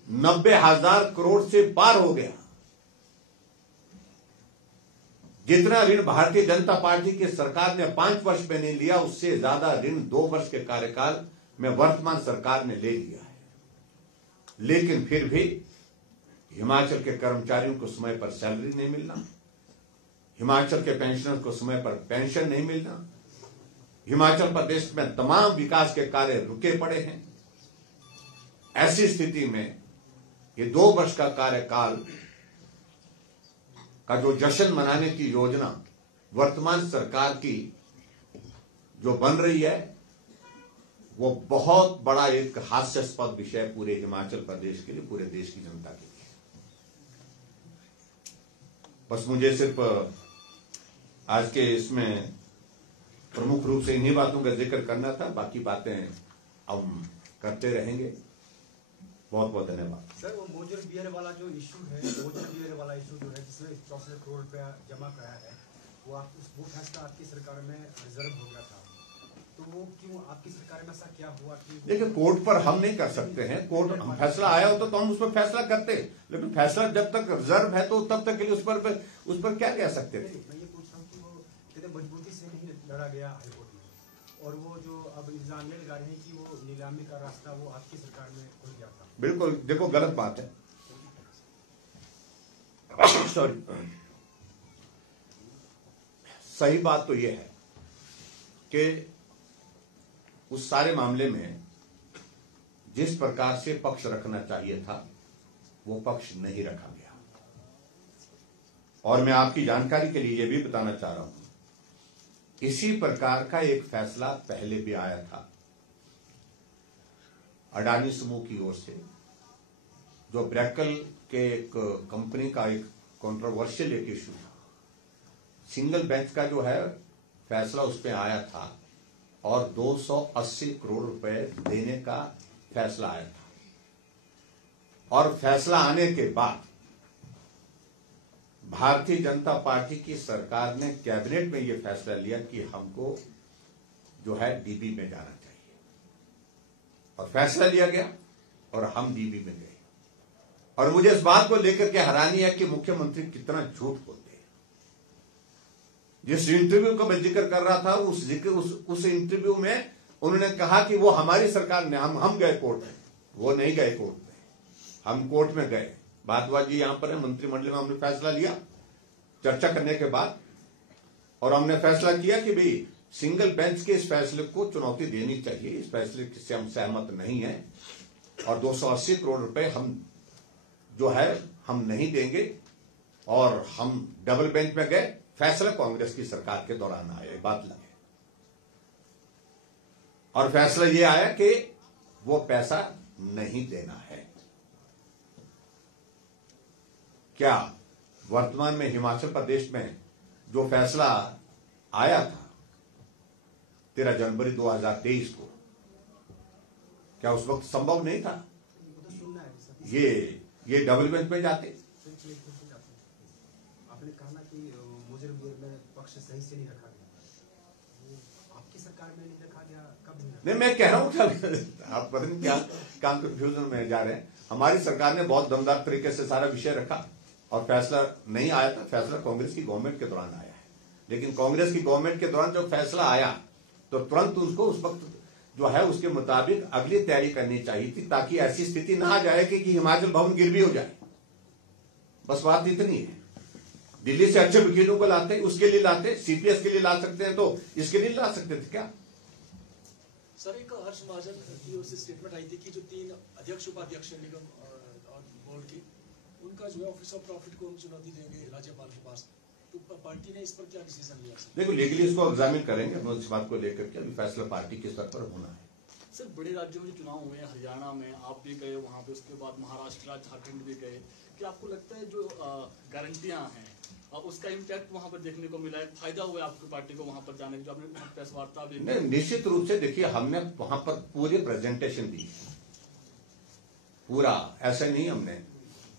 90,000 करोड़ से पार हो गया। जितना ऋण भारतीय जनता पार्टी की सरकार ने 5 वर्ष में नहीं लिया, उससे ज्यादा ऋण 2 वर्ष के कार्यकाल में वर्तमान सरकार ने ले लिया है। लेकिन फिर भी हिमाचल के कर्मचारियों को समय पर सैलरी नहीं मिलना, हिमाचल के पेंशनर को समय पर पेंशन नहीं मिलना, हिमाचल प्रदेश में तमाम विकास के कार्य रुके पड़े हैं। ऐसी स्थिति में ये 2 वर्ष का कार्यकाल का जो जश्न मनाने की योजना वर्तमान सरकार की जो बन रही है, वो बहुत बड़ा एक हास्यास्पद विषय पूरे हिमाचल प्रदेश के लिए, पूरे देश की जनता के लिए। बस मुझे सिर्फ आज के इसमें प्रमुख रूप से इन्हीं बातों का जिक्र करना था, बाकी बातें हम करते रहेंगे। बहुत बहुत धन्यवाद। सर, वो मोजर बियर वाला जो इशू है, मोजर बियर वाला इशू जो है जिसमें 64 करोड़ रुपया जमा कराया है, वो फैसला आपकी सरकार में रिजर्व हो गया था, तो वो क्यों आपकी सरकार में ऐसा क्या हुआ कि? देखिए, कोर्ट पर हम नहीं कर सकते हैं। कोर्ट फैसला आया होता तो हम उस पर फैसला करते, लेकिन फैसला जब तक रिजर्व है तो तब तक के लिए उस पर क्या कह सकते थे? मैं ये पूछ रहा हूँ कि वो कितने मजबूती से नहीं लड़ा गया हाईकोर्ट में, और वो जो अब इल्जाम ये लगा रहे हैं कि वो नीलामी का रास्ता वो आपकी सरकार में खुल गया था। बिल्कुल, देखो गलत बात है। सॉरी, सही बात तो यह है कि उस सारे मामले में जिस प्रकार से पक्ष रखना चाहिए था वो पक्ष नहीं रखा गया। और मैं आपकी जानकारी के लिए यह भी बताना चाह रहा हूं, इसी प्रकार का एक फैसला पहले भी आया था अडानी समूह की ओर से, जो ब्रैकल के एक कंपनी का एक कंट्रोवर्शियल एक इशू था। सिंगल बेंच का जो है फैसला उस पर आया था और 280 करोड़ रुपए देने का फैसला आया था। और फैसला आने के बाद भारतीय जनता पार्टी की सरकार ने कैबिनेट में यह फैसला लिया कि हमको जो है डीबी में जाना चाहिए, और फैसला लिया गया और हम डीबी में गए। और मुझे इस बात को लेकर के हैरानी है कि मुख्यमंत्री कितना झूठ बोलते हैं। जिस इंटरव्यू का मैं जिक्र कर रहा था, उस इंटरव्यू में उन्होंने कहा कि वो हमारी सरकार ने, हम गए कोर्ट में। वो नहीं गए कोर्ट में, हम कोर्ट में गए। बातबाजी यहां पर है, मंत्रिमंडल में हमने फैसला लिया चर्चा करने के बाद, और हमने फैसला किया कि भाई सिंगल बेंच के इस फैसले को चुनौती देनी चाहिए, इस फैसले से हम सहमत नहीं है, और 280 करोड़ रुपए हम जो है हम नहीं देंगे। और हम डबल बेंच में गए, फैसला कांग्रेस की सरकार के दौरान आया, बात लगे, और फैसला यह आया कि वो पैसा नहीं देना है। क्या वर्तमान में हिमाचल प्रदेश में जो फैसला आया था 13 जनवरी 2023 को, क्या उस वक्त संभव नहीं था ये डबल बेंच पे जाते? आपने कहा ना कि मुजरिम में पक्ष सही से नहीं रखा गया, आपकी सरकार में नहीं रखा गया, कब नहीं? मैं कह रहा हूं आप पता नहीं क्या काम कंफ्यूजन में जा रहे हैं। हमारी सरकार ने बहुत दमदार तरीके से सारा विषय रखा और फैसला नहीं आया था। फैसला कांग्रेस की गवर्नमेंट के दौरान आया है, लेकिन कांग्रेस की गवर्नमेंट के दौरान जब फैसला आया तो तुरंत उसको उस वक्त जो है उसके मुताबिक अगली तैयारी करनी चाहिए थी, ताकि ऐसी स्थिति ना आ जाए कि हिमाचल भवन गिर भी हो जाए। बस बात इतनी है। दिल्ली से अच्छे वकीलों को लाते, उसके लिए लाते, सीपीएस के लिए ला सकते हैं तो इसके लिए ला सकते थे क्या? सर, एक हर्ष महाजन की ओर से स्टेटमेंट आई थी कि जो 3 अध्यक्ष उपाध्यक्ष निगम और बोर्ड की, उनका जो है ऑफिस ऑफ प्रॉफिट को हम चुनौती देंगे राज्यपाल के पास, तो पार्टी ने इस पर क्या डिसीजन लिया? देखो, लीगली इसको एग्जामिन करेंगे हम इस बात को लेकर के। अभी फैसला पार्टी के स्तर पर होना है। सर, बड़े राज्यों में जो चुनाव हुए, हरियाणा में आप भी गए वहां पे, उसके बाद महाराष्ट्र, झारखंड भी गए, क्या आपको लगता है जो गारंटियां हैं उसका इम्पैक्ट वहां पर देखने को मिला है? फायदा हुआ है आपकी पार्टी को वहां पर जाने का? आपने प्रेस वार्ता भी नहीं, निश्चित रूप से देखिए, हमने वहां पर पूरी प्रेजेंटेशन दी, पूरा ऐसा नहीं हमने,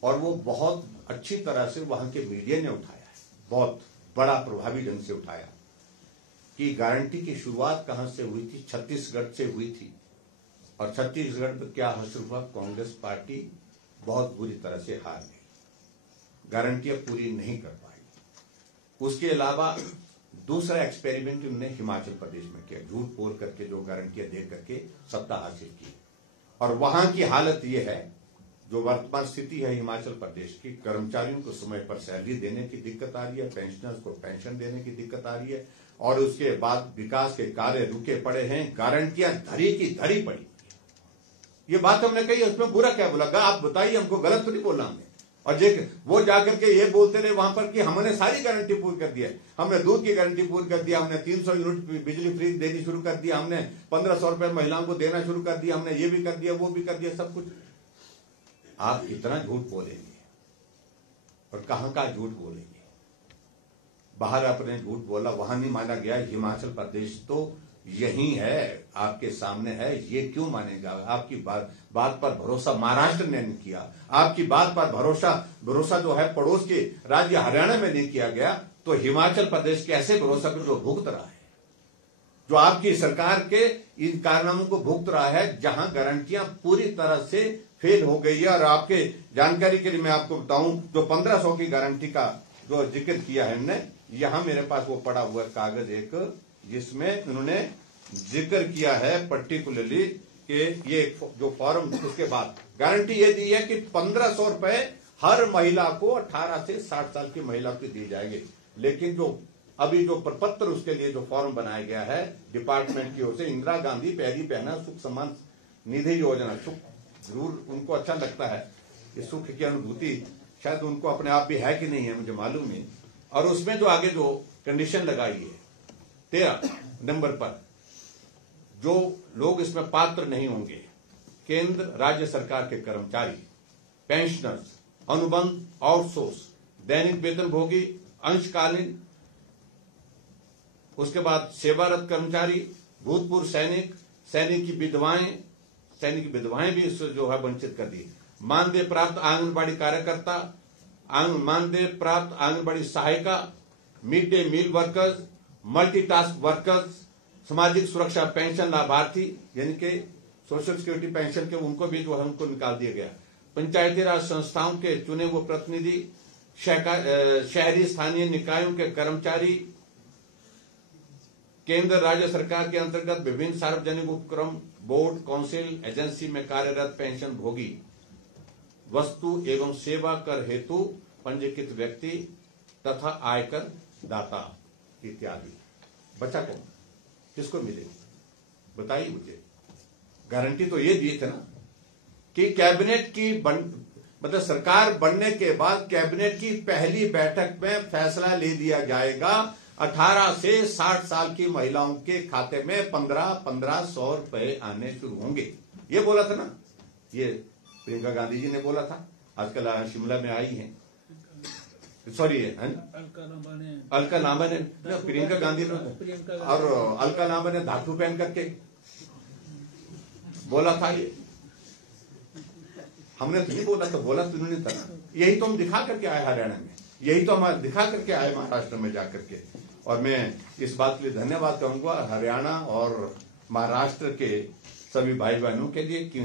और वो बहुत अच्छी तरह से वहां के मीडिया ने उठाया है, बहुत बड़ा प्रभावी ढंग से उठाया कि गारंटी की शुरुआत कहां से हुई थी? छत्तीसगढ़ से हुई थी। और छत्तीसगढ़ में क्या हासिल हुआ? कांग्रेस पार्टी बहुत बुरी तरह से हार गई, गारंटियां पूरी नहीं कर पाई। उसके अलावा दूसरा एक्सपेरिमेंट उन्होंने हिमाचल प्रदेश में किया, झूठ बोल करके जो गारंटियां दे करके सत्ता हासिल की। और वहां की हालत यह है, जो वर्तमान स्थिति है हिमाचल प्रदेश की, कर्मचारियों को समय पर सैलरी देने की दिक्कत आ रही है, पेंशनर्स को पेंशन देने की दिक्कत आ रही है, और उसके बाद विकास के कार्य रुके पड़े हैं, गारंटियां धरी की धरी पड़ी है। ये बात हमने कही, उसमें बुरा क्या बोला? आप बताइए, हमको गलत तो नहीं बोला हमने। और वो जाकर के ये बोलते रहे वहां पर कि हमने सारी गारंटी पूरी कर दी है, हमने दूध की गारंटी पूरी कर दिया, हमने 300 यूनिट बिजली फ्री देनी शुरू कर दिया, हमने 1500 रुपए महिलाओं को देना शुरू कर दिया, हमने ये भी कर दिया, वो भी कर दिया, सब कुछ। आप इतना झूठ बोलेंगे और कहां का झूठ बोलेंगे? बाहर आपने झूठ बोला, वहां नहीं माना गया। हिमाचल प्रदेश तो यही है, आपके सामने है, ये क्यों मानेगा? आपकी बात पर भरोसा महाराष्ट्र ने नहीं किया, आपकी बात पर भरोसा जो है पड़ोस के राज्य हरियाणा में नहीं किया गया, तो हिमाचल प्रदेश कैसे भरोसा कर जो भुगत रहा है, जो आपकी सरकार के इन कारनामों को भुगत रहा है, जहां गारंटियां पूरी तरह से फेल हो गई है। और आपके जानकारी के लिए मैं आपको बताऊं, जो 1500 की गारंटी का जो जिक्र किया है हमने, यहां मेरे पास वो पड़ा हुआ कागज एक, जिसमें उन्होंने जिक्र किया है पर्टिकुलरली कि ये जो फॉर्म, उसके बाद गारंटी ये दी है कि 1500 रुपए हर महिला को 18 से 60 साल की महिला को दी जाएगी। लेकिन जो अभी जो प्रपत्र उसके लिए जो फॉर्म बनाया गया है डिपार्टमेंट की ओर से, इंदिरा गांधी पहली बहना सुख सम्मान निधि योजना, सुख जरूर उनको अच्छा लगता है, ये सुख की अनुभूति शायद उनको अपने आप भी है कि नहीं है मुझे मालूम नहीं। और उसमें जो आगे जो कंडीशन लगाई है 13 नंबर पर, जो लोग इसमें पात्र नहीं होंगे, केंद्र राज्य सरकार के कर्मचारी, पेंशनर्स, अनुबंध, आउटसोर्स, दैनिक वेतनभोगी, अंशकालीन, उसके बाद सेवारत कर्मचारी, भूतपूर्व सैनिक, सैनिक की विधवाएं भी इससे जो है वंचित कर दी, मानदेय प्राप्त आंगनबाड़ी कार्यकर्ता, मानदेय प्राप्त आंगनबाड़ी सहायिका, mid day meal workers, multitask workers, सामाजिक सुरक्षा पेंशन लाभार्थी यानी कि सोशल सिक्योरिटी पेंशन के, उनको भी जो है उनको निकाल दिया गया। पंचायती राज संस्थाओं के चुने हुए प्रतिनिधि, शहरी स्थानीय निकायों के कर्मचारी, केंद्र राज्य सरकार के अंतर्गत विभिन्न सार्वजनिक उपक्रम, बोर्ड, काउंसिल, एजेंसी में कार्यरत पेंशन भोगी, वस्तु एवं सेवा कर हेतु पंजीकृत व्यक्ति तथा आयकर दाता इत्यादि। बचा कौन? किसको मिलेगी? बताइए मुझे। गारंटी तो ये दी थी ना कि कैबिनेट की मतलब सरकार बनने के बाद कैबिनेट की पहली बैठक में फैसला ले दिया जाएगा, 18 से 60 साल की महिलाओं के खाते में 1500 रुपए आने शुरू होंगे। ये बोला था ना, ये प्रियंका गांधी जी ने बोला था, आजकल शिमला में आई हैं। सॉरी अलका लांबा ने प्रियंका गांधी ने और अलका लांबा ने धातु पहन करके बोला था। ये हमने तो नहीं बोला, तो बोला तो उन्होंने था। यही तो हम दिखा करके आए हरियाणा में, यही तो हम दिखा करके आए महाराष्ट्र में जाकर के। और मैं इस बात के लिए धन्यवाद कहूंगा हरियाणा और महाराष्ट्र के सभी भाई बहनों के लिए कि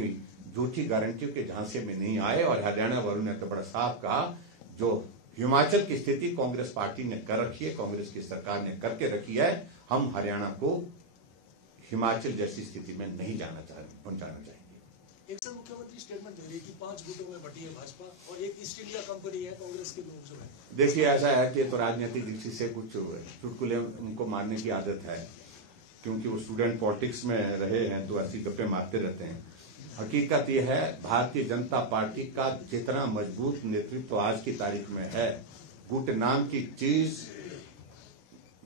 झूठी गारंटियों के झांसे में नहीं आए। और हरियाणा वालों ने तो बड़ा साफ कहा, जो हिमाचल की स्थिति कांग्रेस पार्टी ने कर रखी है, कांग्रेस की सरकार ने करके रखी है, हम हरियाणा को हिमाचल जैसी स्थिति में नहीं पहुंचाना चाहेंगे। एक सर मुख्यमंत्री स्टेटमेंट दे रही है कि 5 गुटों में बटी है भाजपा और एक ईस्ट इंडिया कंपनी है कांग्रेस के लोग जो है। देखिए ऐसा है कि तो राजनीतिक दृष्टि से कुछ चुटकुले उनको मारने की आदत है, क्योंकि वो स्टूडेंट पॉलिटिक्स में रहे हैं तो ऐसी गप्पे मारते रहते हैं। हकीकत यह है, भारतीय जनता पार्टी का जितना मजबूत नेतृत्व आज की तारीख में है, गुट नाम की चीज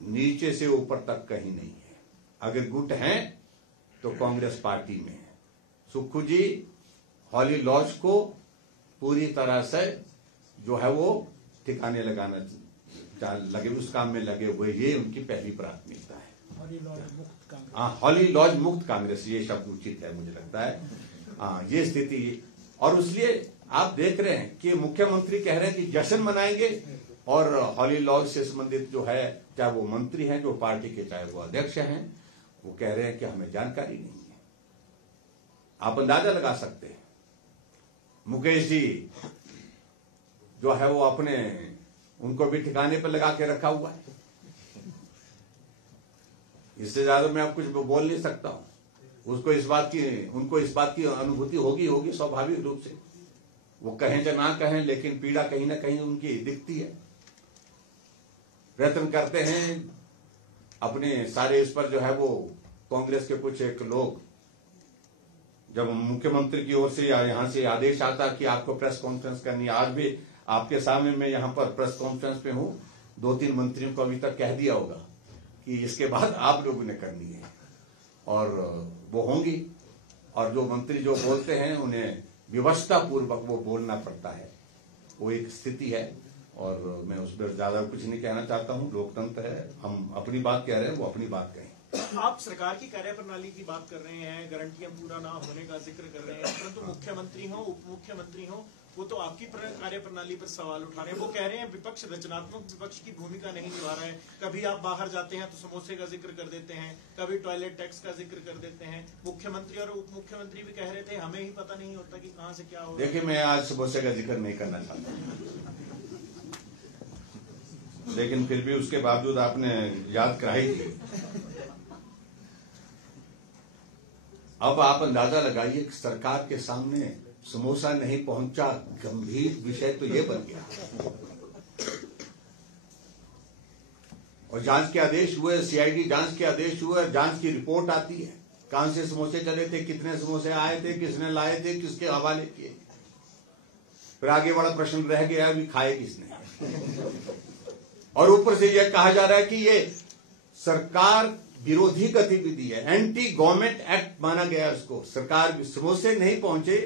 नीचे से ऊपर तक कहीं नहीं है। अगर गुट है तो कांग्रेस पार्टी में है। सुक्खू जी हॉली लॉज को पूरी तरह से जो है वो ठिकाने लगाना लगे, उस काम में लगे हुए, ये उनकी पहली प्राथमिकता है। हाँ, हॉली लॉज मुक्त कांग्रेस, ये शब्द उचित है मुझे लगता है। हाँ, ये स्थिति। और इसलिए आप देख रहे हैं कि मुख्यमंत्री कह रहे हैं कि जश्न मनाएंगे, और हॉली लॉज से संबंधित जो है, चाहे वो मंत्री हैं जो पार्टी के, चाहे वो अध्यक्ष हैं, वो कह रहे हैं कि हमें जानकारी नहीं है। आप अंदाजा लगा सकते हैं, मुकेश जी जो है वो अपने, उनको भी ठिकाने पर लगा के रखा हुआ है। इससे ज्यादा मैं अब कुछ बोल नहीं सकता हूं। उनको इस बात की अनुभूति होगी स्वाभाविक रूप से। वो कहें या ना कहें, लेकिन पीड़ा कहीं ना कहीं उनकी दिखती है। प्रयत्न करते हैं अपने सारे इस पर जो है वो, कांग्रेस के कुछ एक लोग, जब मुख्यमंत्री की ओर से या यहां से आदेश आता कि आपको प्रेस कॉन्फ्रेंस करनी है, आज भी आपके सामने मैं यहां पर प्रेस कॉन्फ्रेंस पे हूं, 2-3 मंत्रियों को अभी तक कह दिया होगा कि इसके बाद आप लोगों ने करनी है, और वो होंगी। और जो मंत्री जो बोलते हैं उन्हें व्यवस्था पूर्वक वो बोलना पड़ता है, वो एक स्थिति है। और मैं उस पर ज्यादा कुछ नहीं कहना चाहता हूं। लोकतंत्र है, हम अपनी बात कह रहे हैं, वो अपनी बात कहें। आप सरकार की कार्यप्रणाली की बात कर रहे हैं, गारंटियां पूरा ना होने का जिक्र कर रहे हैं, परंतु मुख्यमंत्री हो, उप मुख्यमंत्री हो, वो तो आपकी कार्यप्रणाली पर सवाल उठा रहे हैं। वो कह रहे हैं विपक्ष रचनात्मक विपक्ष की भूमिका नहीं निभा रहा है। कभी आप बाहर जाते हैं तो समोसे का जिक्र कर देते हैं, कभी टॉयलेट टैक्स का जिक्र कर देते हैं। मुख्यमंत्री और उप मुख्यमंत्री भी कह रहे थे हमें ही पता नहीं होता कि कहां से क्या हो। देखिए, मैं आज समोसे का जिक्र नहीं करना चाहता, लेकिन फिर भी उसके बावजूद आपने याद कराई थी। अब आप अंदाजा लगाइए कि सरकार के सामने समोसा नहीं पहुंचा, गंभीर विषय तो ये बन गया। और जांच के आदेश हुए, सीआईडी जांच के आदेश हुए, जांच की रिपोर्ट आती है, कहां से समोसे चले थे, कितने समोसे आए थे, किसने लाए थे, किसके हवाले किए। फिर आगे वाला प्रश्न रह गया, अभी खाए किसने। और ऊपर से यह कहा जा रहा है कि ये सरकार विरोधी गतिविधि है, एंटी गवर्नमेंट एक्ट माना गया इसको। सरकार समोसे नहीं पहुंचे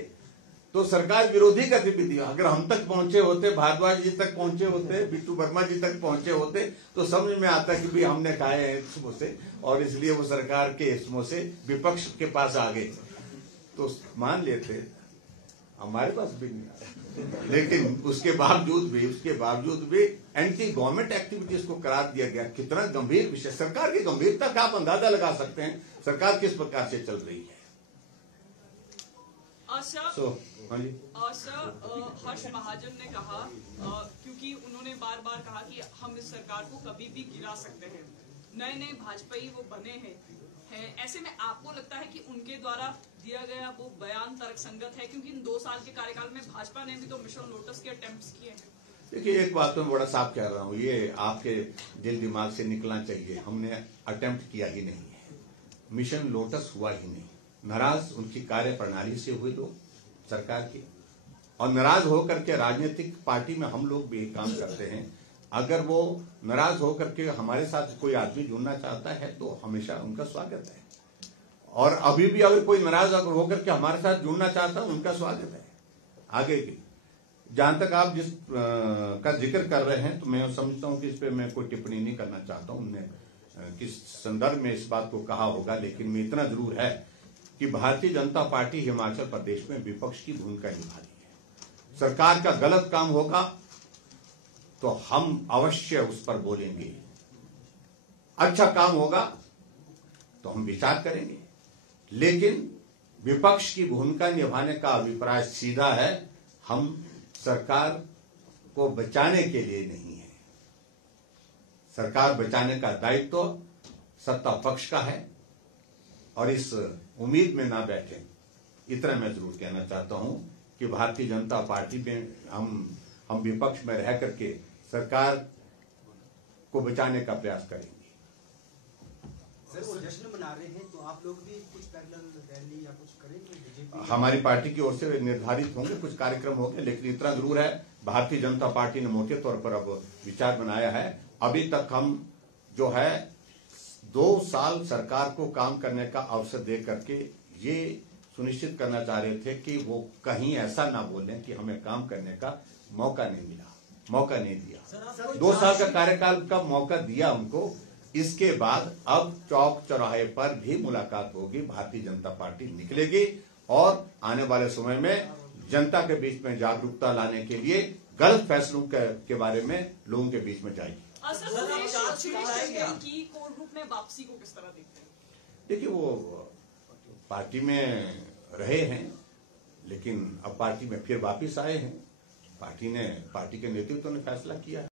तो सरकार विरोधी गतिविधि। अगर हम तक पहुंचे होते, भारद्वाज जी तक पहुंचे होते, बिट्टू वर्मा जी तक पहुंचे होते, तो समझ में आता कि भाई हमने खाए हैं समोसे, और इसलिए वो सरकार के समोसे विपक्ष के पास आ गए, तो मान लेते। हमारे पास भी नहीं आया, लेकिन उसके बावजूद भी एंटी गवर्नमेंट एक्टिविटीज को करार दिया गया। कितना गंभीर विषय, सरकार की गंभीरता का आप अंदाजा लगा सकते हैं, सरकार किस प्रकार से चल रही है। हर्ष महाजन ने कहा, क्योंकि उन्होंने बार बार कहा कि हम इस सरकार को कभी भी गिरा सकते हैं, नए भाजपाई वो बने हैं, ऐसे में आपको लगता है कि उनके द्वारा दिया गया वो बयान तर्कसंगत है? क्योंकि इन 2 साल के कार्यकाल में भाजपा ने भी तो मिशन लोटस के अटेम्प्ट्स किए हैं। देखिए, एक बात तो मैं बड़ा साफ कह रहा हूं, ये आपके दिल दिमाग से निकलना चाहिए। हमने अटेम्प्ट किया ही नहीं है, मिशन लोटस हुआ ही नहीं। नाराज उनकी कार्य प्रणाली से हुए लोग सरकार की, और नाराज होकर के राजनीतिक पार्टी में हम लोग भी काम करते हैं। अगर वो नाराज होकर के हमारे साथ कोई आदमी जुड़ना चाहता है तो हमेशा उनका स्वागत है, और अभी भी अगर कोई नाराज होकर के हमारे साथ जुड़ना चाहता है उनका स्वागत है। आगे भी जहां तक आप जिस का जिक्र कर रहे हैं, तो मैं समझता हूं कि इस पे मैं कोई टिप्पणी नहीं करना चाहता हूं। उनने किस संदर्भ में इस बात को कहा होगा, लेकिन मैं इतना जरूर है कि भारतीय जनता पार्टी हिमाचल प्रदेश में विपक्ष की भूमिका निभा रही है। सरकार का गलत काम होगा तो हम अवश्य उस पर बोलेंगे, अच्छा काम होगा तो हम विचार करेंगे, लेकिन विपक्ष की भूमिका निभाने का अभिप्राय सीधा है, हम सरकार को बचाने के लिए नहीं है। सरकार बचाने का दायित्व तो सत्ता पक्ष का है, और इस उम्मीद में ना बैठे, इतना मैं जरूर कहना चाहता हूं कि भारतीय जनता पार्टी में हम विपक्ष में रह करके सरकार को बचाने का प्रयास करेंगे। सर, वो जश्न मना रहे हैं, तो आप लोग भी कुछ पैरेलल रैली या कुछ करेंगे? बीजेपी हमारी पार्टी की ओर से निर्धारित होंगे, कुछ कार्यक्रम होंगे, लेकिन इतना जरूर है, भारतीय जनता पार्टी ने मोटे तौर पर अब विचार बनाया है। अभी तक हम जो है 2 साल सरकार को काम करने का अवसर दे करके ये सुनिश्चित करना चाह रहे थे कि वो कहीं ऐसा ना बोलें कि हमें काम करने का मौका नहीं मिला, मौका नहीं दिया। 2 साल का कार्यकाल का मौका दिया उनको। इसके बाद अब चौक चौराहे पर भी मुलाकात होगी, भारतीय जनता पार्टी निकलेगी और आने वाले समय में जनता के बीच में जागरूकता लाने के लिए गलत फैसलों के बारे में लोगों के बीच में जाएगी। की कोर ग्रुप में वापसी को किस तरह देखते हैं? देखिए, वो पार्टी में रहे हैं, लेकिन अब पार्टी में फिर वापिस आए हैं। पार्टी के नेतृत्व ने फैसला किया है।